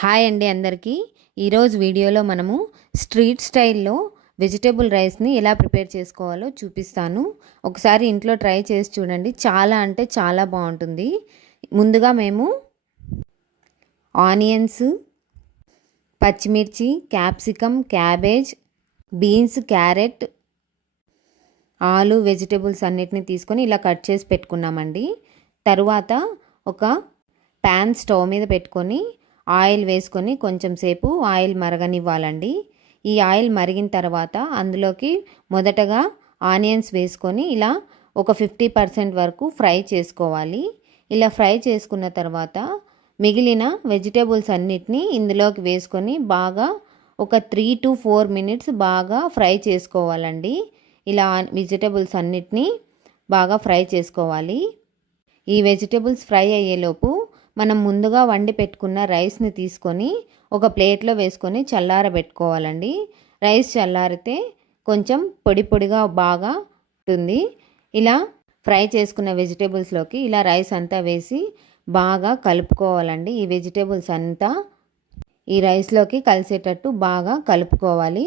Hi అండి అందరికీ. ఈరోజు వీడియోలో మనము స్ట్రీట్ స్టైల్లో వెజిటేబుల్ రైస్ని ఎలా ప్రిపేర్ చేసుకోవాలో చూపిస్తాను. ఒకసారి ఇంట్లో ట్రై చేసి చూడండి, చాలా అంటే చాలా బాగుంటుంది. ముందుగా మేము ఆనియన్స్, పచ్చిమిర్చి, క్యాప్సికమ్, క్యాబేజ్, బీన్స్, క్యారెట్, ఆలు వెజిటేబుల్స్ అన్నిటిని తీసుకొని ఇలా కట్ చేసి పెట్టుకున్నామండి. తరువాత ఒక ప్యాన్ స్టవ్ మీద పెట్టుకొని ఆయిల్ వేసుకొని కొంచెం సేపు ఆయిల్ మరగనివ్వాలండి. ఈ ఆయిల్ మరిగిన తర్వాత అందులోకి మొదటగా ఆనియన్స్ వేసుకొని ఇలా ఒక 50% వరకు ఫ్రై చేసుకోవాలి. ఇలా ఫ్రై చేసుకున్న తర్వాత మిగిలిన వెజిటేబుల్స్ అన్నిటినీ ఇందులోకి వేసుకొని బాగా ఒక 3 to 4 మినిట్స్ బాగా ఫ్రై చేసుకోవాలండి. ఇలా వెజిటేబుల్స్ అన్నిటినీ బాగా ఫ్రై చేసుకోవాలి. ఈ వెజిటేబుల్స్ ఫ్రై అయ్యేలోపు మనం ముందుగా వండి పెట్టుకున్న రైస్ని తీసుకొని ఒక ప్లేట్లో వేసుకొని చల్లారబెట్టుకోవాలండి. రైస్ చల్లారితే కొంచెం పొడి పొడిగా బాగా ఉంటుంది. ఇలా ఫ్రై చేసుకున్న వెజిటేబుల్స్లోకి ఇలా రైస్ అంతా వేసి బాగా కలుపుకోవాలండి. ఈ వెజిటేబుల్స్ అంతా ఈ రైస్లోకి కలిసేటట్టు బాగా కలుపుకోవాలి.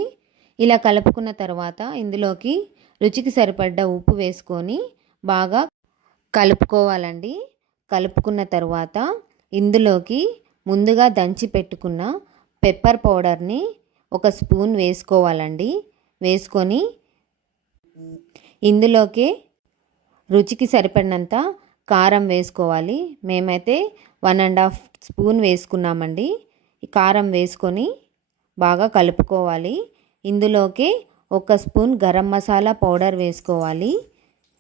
ఇలా కలుపుకున్న తర్వాత ఇందులోకి రుచికి సరిపడ్డ ఉప్పు వేసుకొని బాగా కలుపుకోవాలండి. కలుపుకున్న తర్వాత ఇందులోకి ముందుగా దంచి పెట్టుకున్న పెప్పర్ పౌడర్ని ఒక స్పూన్ వేసుకోవాలండి. వేసుకొని ఇందులోకి రుచికి సరిపడినంత కారం వేసుకోవాలి. మేమైతే 1.5 స్పూన్ వేసుకున్నామండి. కారం వేసుకొని బాగా కలుపుకోవాలి. ఇందులోకి ఒక స్పూన్ గరం మసాలా పౌడర్ వేసుకోవాలి.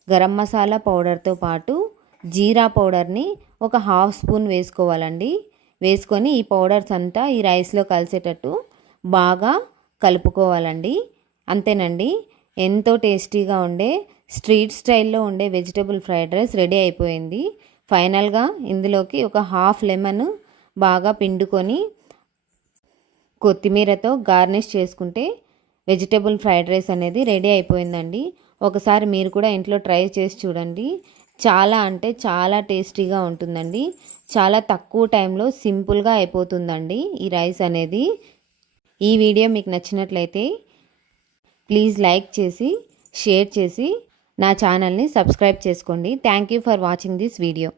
గరం మసాలా పౌడర్తో పాటు జీరా పౌడర్ని ఒక 1/2 స్పూన్ వేసుకోవాలండి. వేసుకొని ఈ పౌడర్స్ అంతా ఈ రైస్లో కలిసేటట్టు బాగా కలుపుకోవాలండి. అంతేనండి, ఎంతో టేస్టీగా ఉండే స్ట్రీట్ స్టైల్లో ఉండే వెజిటబుల్ ఫ్రైడ్ రైస్ రెడీ అయిపోయింది. ఫైనల్గా ఇందులోకి ఒక 1/2 లెమన్ బాగా పిండుకొని కొత్తిమీరతో గార్నిష్ చేసుకుంటే వెజిటబుల్ ఫ్రైడ్ రైస్ అనేది రెడీ అయిపోయిందండి. ఒకసారి మీరు కూడా ఇంట్లో ట్రై చేసి చూడండి. చాలా అంటే చాలా టేస్టీగా ఉంటుందండి. చాలా తక్కువ టైంలో సింపుల్గా అయిపోతుందండి ఈ రైస్ అనేది. ఈ వీడియో మీకు నచ్చినట్లయితే ప్లీజ్ లైక్ చేసి షేర్ చేసి నా ఛానల్ని సబ్స్క్రైబ్ చేసుకోండి. Thank you for watching this video.